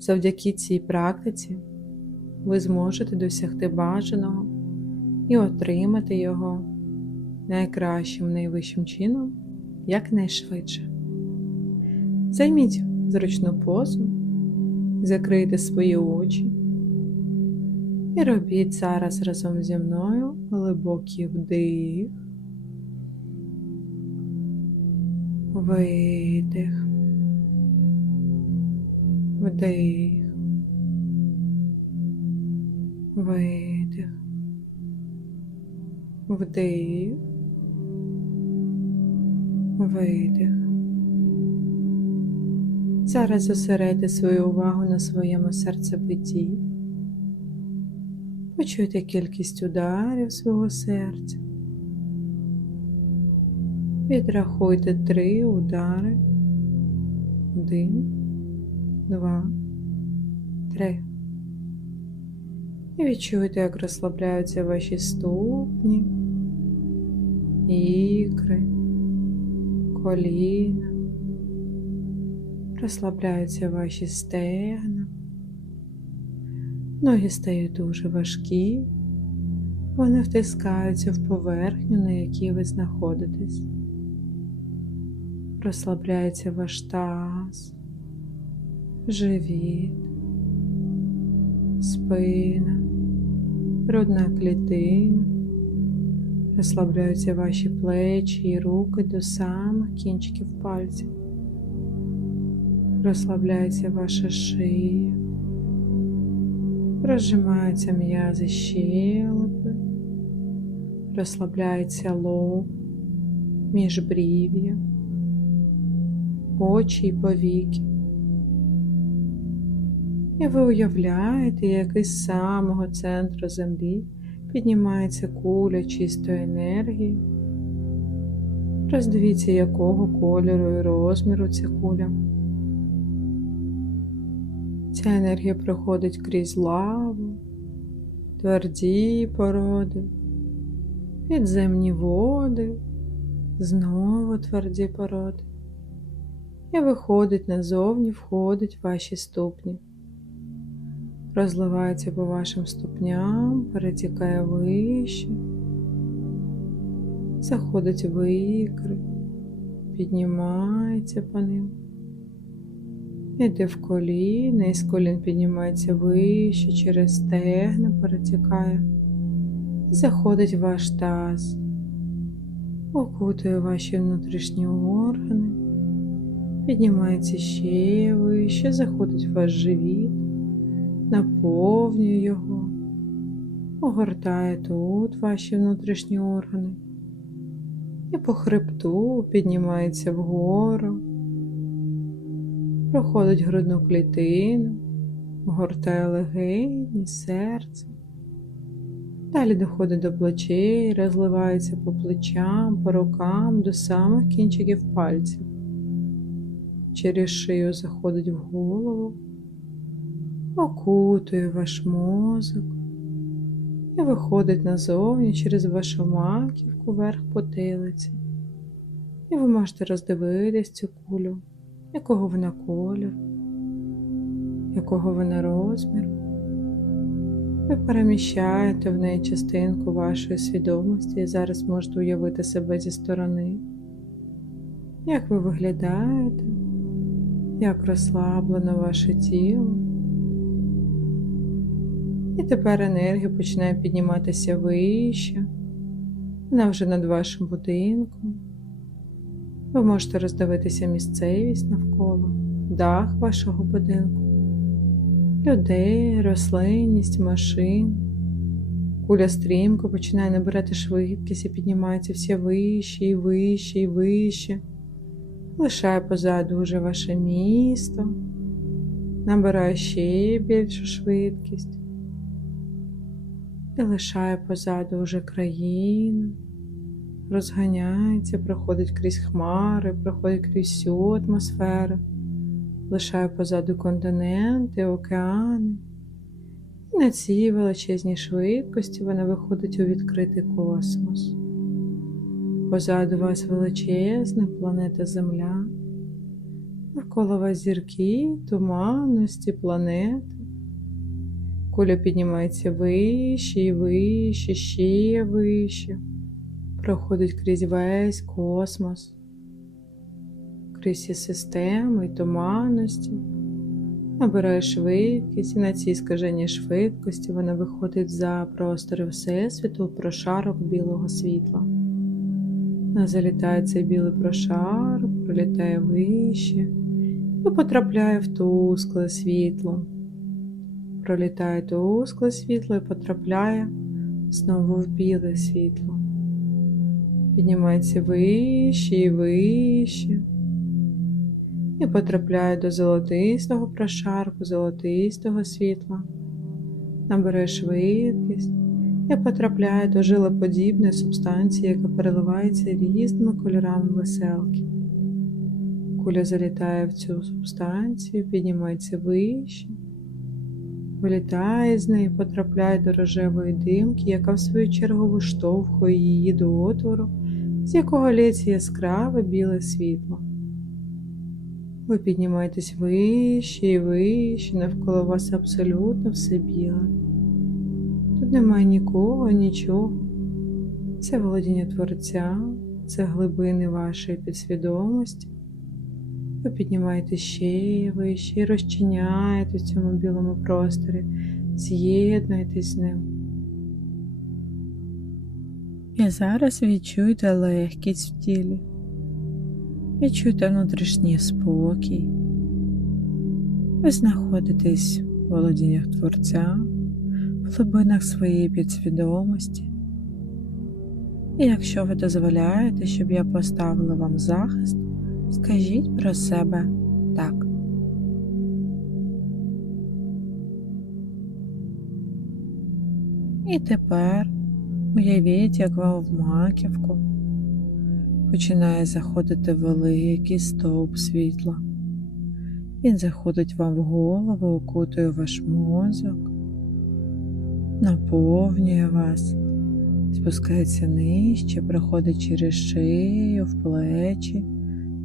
Завдяки цій практиці ви зможете досягти бажаного і отримати його найкращим найвищим чином якнайшвидше. Займіть зручну позу, закрийте свої очі і робіть зараз разом зі мною глибокий вдих, видих, вдих, видих, вдих, видих. Зараз зосередьте свою увагу на своєму серцебитті. Почуйте кількість ударів свого серця. Відрахуйте три удари. Один, два, три. І відчуйте, як розслабляються ваші ступні, ікри, коліна. Розслабляються ваші стегна. Ноги стають дуже важкі, вони втискаються в поверхню, на якій ви знаходитесь. Розслабляється ваш таз, живіт, спина, грудна клітина. Розслабляються ваші плечі і руки до самих кінчиків пальців. Розслабляється ваша шия розжимаються м'язи щелепи, розслабляється лоб, міжбрів'я, очі й повіки. І ви уявляєте, як із самого центру землі піднімається куля чистої енергії. Роздивіться, якого кольору і розміру ця куля. Ця енергія проходить крізь лаву, тверді породи, підземні води, знову тверді породи. І виходить назовні, входить в ваші ступні. Розливається по вашим ступням, перетікає вище, заходить в ікри, піднімається по ним. Іде в коліна, і з колін піднімається вище, через стегна перетікає, заходить в ваш таз, окутує ваші внутрішні органи, піднімається ще вище, заходить в ваш живіт, наповнює його, огортає тут ваші внутрішні органи і по хребту піднімається вгору проходить грудну клітину, гортає легені, серце. Далі доходить до плечей, розливається по плечам, по рукам до самих кінчиків пальців. Через шию заходить в голову, окутує ваш мозок і виходить назовні через вашу маківку вверх потилиці. І ви можете роздивитись цю кулю якого вона кольору, якого вона розміру. Ви переміщаєте в неї частинку вашої свідомості і зараз можете уявити себе зі сторони, як ви виглядаєте, як розслаблено ваше тіло. І тепер енергія починає підніматися вище, вона вже над вашим будинком. Ви можете роздивитися місцевість навколо, дах вашого будинку, людей, рослинність, машин. Куля стрімко починає набирати швидкість і піднімається все вище і вище і вище. Лишає позаду уже ваше місто, набирає ще більшу швидкість і лишає позаду уже країну розганяється, проходить крізь хмари, проходить крізь всю атмосферу, лишає позаду континенти, океани. І на цій величезній швидкості вона виходить у відкритий космос. Позаду вас величезна планета Земля. Навколо вас зірки, туманності, планети. Куля піднімається вище і вище, ще вище. Проходить крізь весь космос, крізь всі системи і туманності. Набирає швидкість, і на цій скаженій швидкості вона виходить за простори Всесвіту прошарок білого світла. Залітає цей білий прошарок, пролітає вище і потрапляє в тускле світло. Пролітає тускле світло і потрапляє знову в біле світло. Піднімається вище і вище і потрапляє до золотистого прошарку, золотистого світла, набере швидкість і потрапляє до жилоподібної субстанції, яка переливається різними кольорами веселки. Куля залітає в цю субстанцію, піднімається вище, вилітає з неї, потрапляє до рожевої димки, яка в свою чергу виштовхує її до отвору, з якого лється яскраве біле світло. Ви піднімаєтесь вище і вище, навколо вас абсолютно все біле. Тут немає нікого, нічого. Це володіння Творця, це глибини вашої підсвідомості. Ви піднімаєтесь ще вище і розчиняєте в цьому білому просторі, з'єднуєтесь з ним. І зараз відчуйте легкість в тілі. Відчуйте внутрішній спокій. Ви знаходитесь в володіннях Творця, в глибинах своєї підсвідомості. І якщо ви дозволяєте, щоб я поставила вам захист, скажіть про себе так. І тепер уявіть, як вам в маківку починає заходити великий стовп світла. Він заходить вам в голову, окутує ваш мозок, наповнює вас, спускається нижче, проходить через шию, в плечі,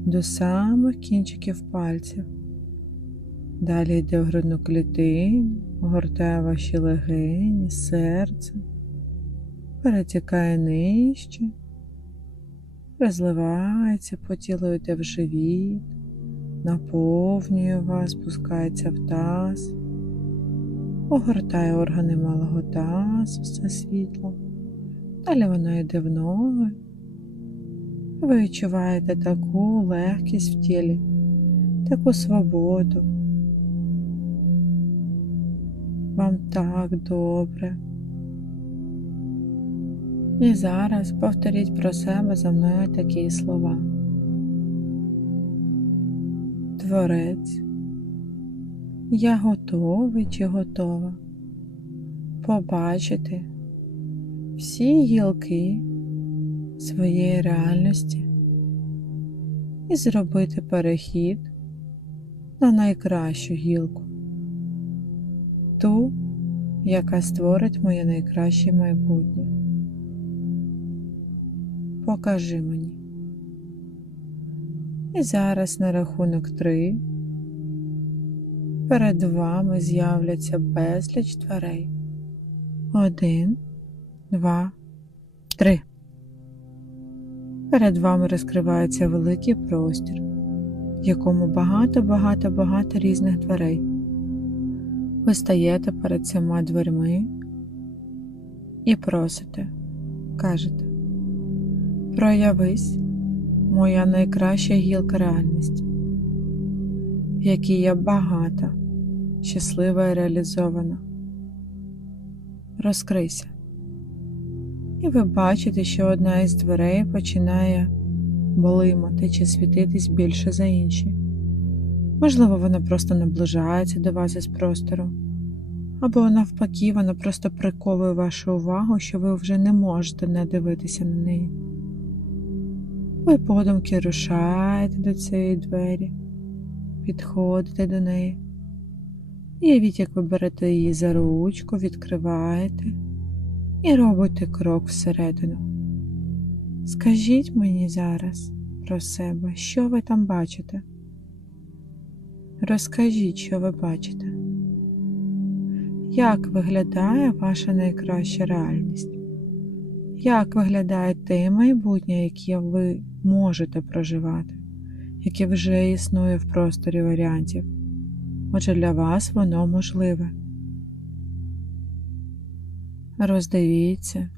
до самих кінчиків пальців. Далі йде в грудну клітину, огортає ваші легені, серце, перетікає нижче розливається по тілу йде в живіт, наповнює вас, спускається в таз, огортає органи малого тазу, все світло. Далі воно йде в ноги. Ви відчуваєте таку легкість в тілі, таку свободу. Вам так добре. І зараз повторіть про себе за мною такі слова. Творець, я готовий чи готова побачити всі гілки своєї реальності і зробити перехід на найкращу гілку, ту, яка створить моє найкраще майбутнє покажи мені. І зараз на рахунок три перед вами з'являться безліч дверей. Один, два, три. Перед вами розкривається великий простір, в якому багато-багато-багато різних дверей. Ви стаєте перед цими дверми і просите, кажете. Проявись, моя найкраща гілка реальності, в якій я багата, щаслива і реалізована. Розкрийся. І ви бачите, що одна із дверей починає блимати чи світитись більше за інші. Можливо, вона просто наближається до вас із простору, або навпаки, вона просто приковує вашу увагу, що ви вже не можете не дивитися на неї. Ви подумки рушаєте до цієї двері, підходите до неї. Уявіть, як ви берете її за ручку, відкриваєте і робите крок всередину. Скажіть мені зараз про себе, що ви там бачите? Розкажіть, що ви бачите. Як виглядає ваша найкраща реальність? Як виглядає те майбутнє, яке ви можете проживати, яке вже існує в просторі варіантів? Отже, для вас воно можливе. Роздивіться.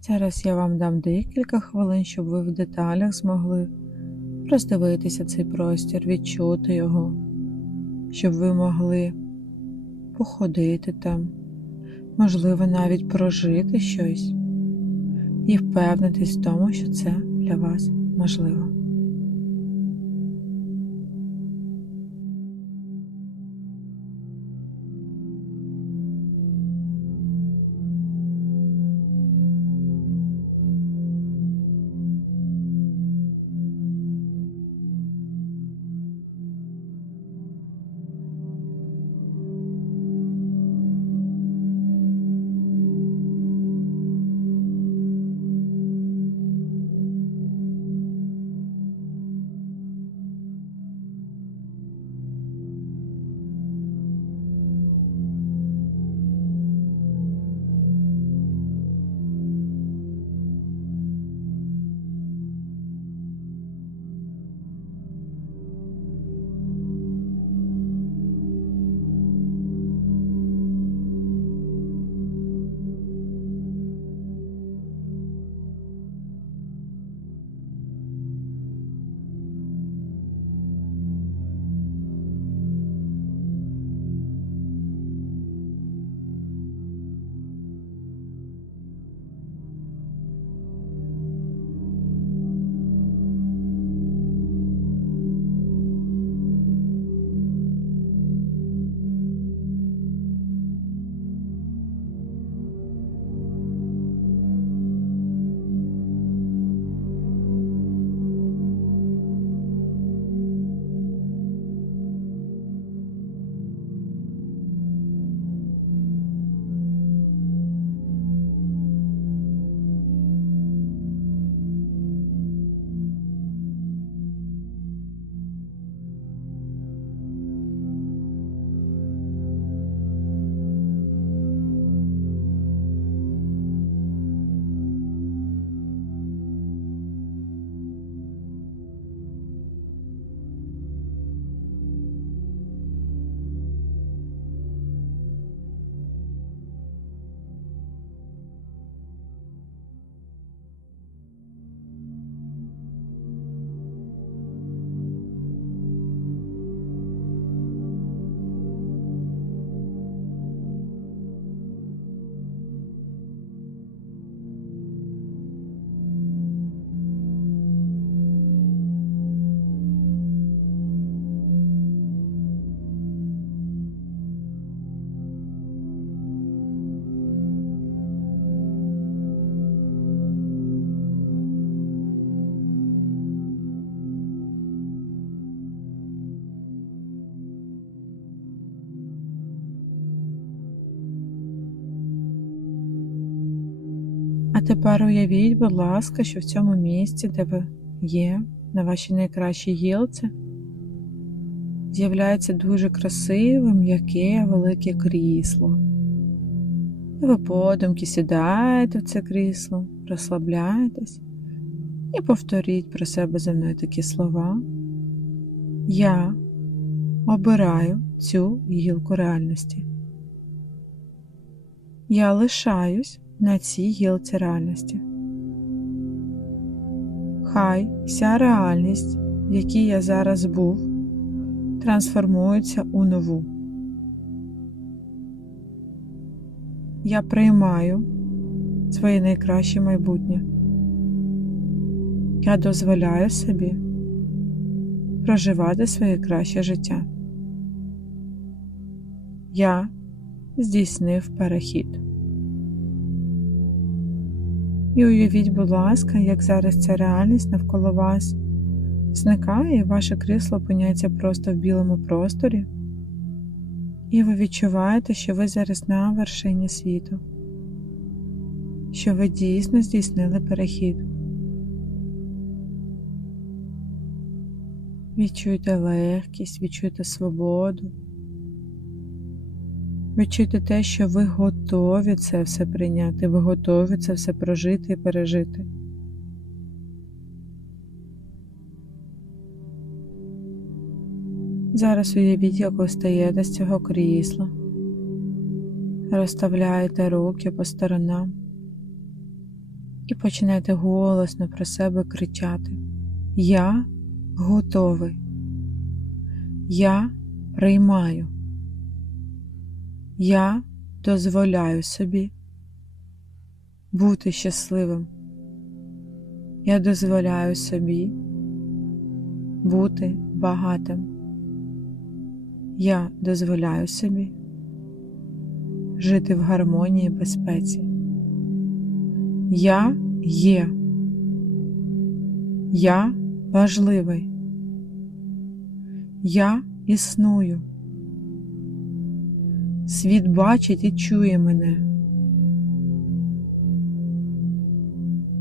Зараз я вам дам декілька хвилин, щоб ви в деталях змогли роздивитися цей простір, відчути його, щоб ви могли походити там, можливо, навіть прожити щось і впевнитись в тому, що це для вас можливо. Тепер уявіть, будь ласка, що в цьому місці, де ви є, на вашій найкращій гілці, з'являється дуже красиве, м'яке, велике крісло. І ви подумки сідаєте в це крісло, розслабляєтесь і повторіть про себе за мною такі слова. Я обираю цю гілку реальності. Я лишаюсь на цій гілці реальності. Хай вся реальність, в якій я зараз був, трансформується у нову. Я приймаю своє найкраще майбутнє. Я дозволяю собі проживати своє краще життя. Я здійснив перехід. І уявіть, будь ласка, як зараз ця реальність навколо вас зникає, і ваше крісло опиняється просто в білому просторі, і ви відчуваєте, що ви зараз на вершині світу, що ви дійсно здійснили перехід. Відчуйте легкість, відчуйте свободу. Відчуйте те, що ви готові це все прийняти, ви готові це все прожити і пережити. Зараз уявіть, як ви стаєте з цього крісла, розставляєте руки по сторонам і починаєте голосно про себе кричати: Я готовий. Я приймаю. Я дозволяю собі бути щасливим. Я дозволяю собі бути багатим. Я дозволяю собі жити в гармонії і безпеці. Я є. Я важливий. Я існую. Світ бачить і чує мене.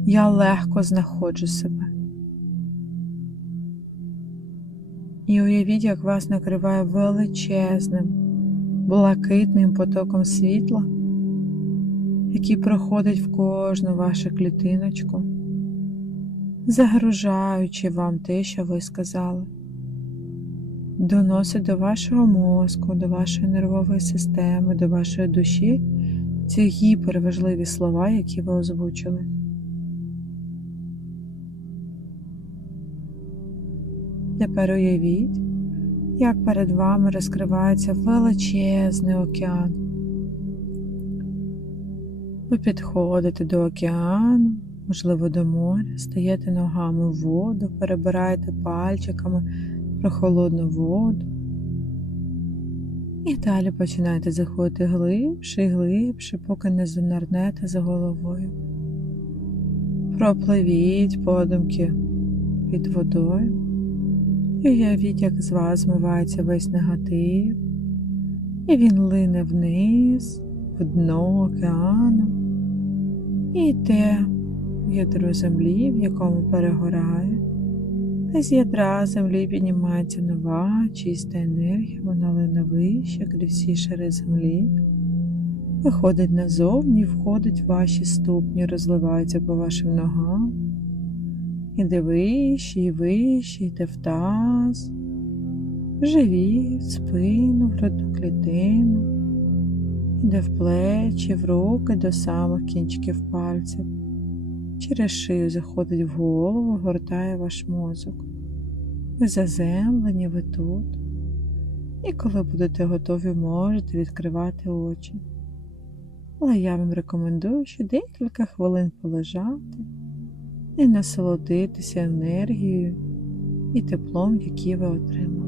Я легко знаходжу себе. І уявіть, як вас накриває величезним, блакитним потоком світла, який проходить в кожну вашу клітиночку, загружаючи вам те, що ви сказали доносить до вашого мозку, до вашої нервової системи, до вашої душі ці гіперважливі слова, які ви озвучили. Тепер уявіть, як перед вами розкривається величезний океан. Ви підходите до океану, можливо, до моря, стаєте ногами в воду, перебираєте пальчиками прохолодну воду. І далі починаєте заходити глибше і глибше, поки не занирнете за головою. Пропливіть подумки під водою. І уявіть, як з вас змивається весь негатив, і він лине вниз, в дно океану, і йде в ядро землі, в якому перегорає. Та з ядра землі піднімається нова, чиста енергія, вона лине вище, крізь всі шари землі, виходить назовні, входить в ваші ступні, розливається по вашим ногам. Іде вище і вище, йде в таз, в живіт, спину, в грудну клітину, йде в плечі, в руки до самих кінчиків пальців через шию заходить в голову, гортає ваш мозок. Ви заземлені, ви тут. І коли будете готові, можете відкривати очі. Але я вам рекомендую ще декілька хвилин полежати і насолодитися енергією і теплом, які ви отримали.